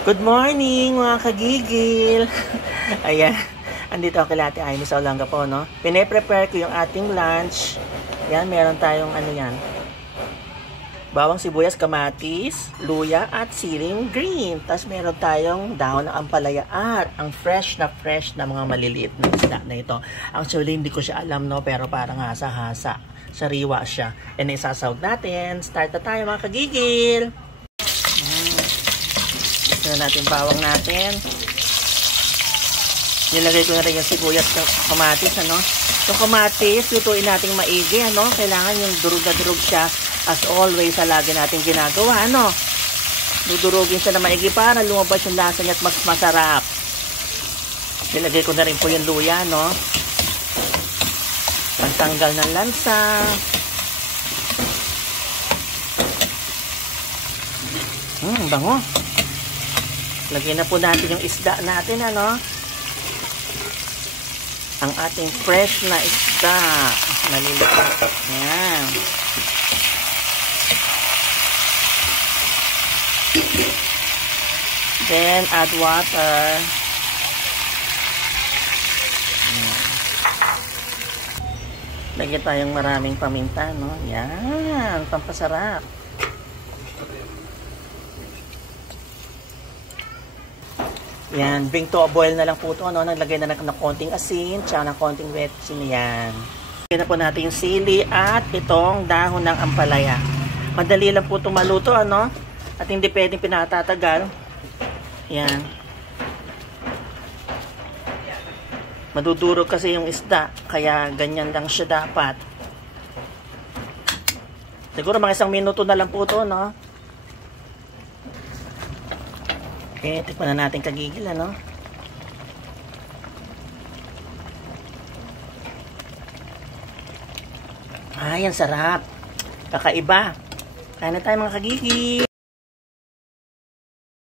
Good morning mga kagigil! Ayan, andito ako kay Ate Amy sa Olongapo, no? Pine-prepare ko yung ating lunch. Yan, meron tayong ano yan. Bawang sibuyas, kamatis, luya at siling green. Tapos meron tayong dahon ng ampalaya at ang fresh na mga maliliit na isda na ito. Actually, hindi ko siya alam, no? Pero parang hasa-hasa. Sariwa siya. And isasawag natin. Start na tayo mga kagigil! Ito na natin bawang natin. Nilagay ko na rin yung sibuyas at kamatis, ano? Yung kamatis, lutuin natin maigi, ano? Kailangan yung durog na durog siya. As always, sa lagi natin ginagawa, ano? Dudurugin siya na maigi para lumabas yung lasa niya at mas masarap. Nilagay ko na rin po yung luya, no? Pantanggal ng lansa. Bango. Lagyan na po natin yung isda natin, ano? Ang ating fresh na isda. Maliliit. Ayan. Then, add water. Ayan. Lagyan tayong maraming paminta, no? Ayan. Pampasarap. Yan, bring to a boil na lang po ito, no? Naglagay na lang ng konting asin, tsaka ng konting vetsin. Yan. Lagyan na po natin yung sili at itong dahon ng ampalaya. Madali lang po ito maluto, ano? At hindi pwedeng pinatatagal. Yan. Madudurog kasi yung isda, kaya ganyan lang siya dapat. Siguro mga 1 minuto na lang po ito, no? Okay, tikman na natin kagigil, ano? Ay, ang sarap. Kakaiba. Kain na tayo mga kagigil.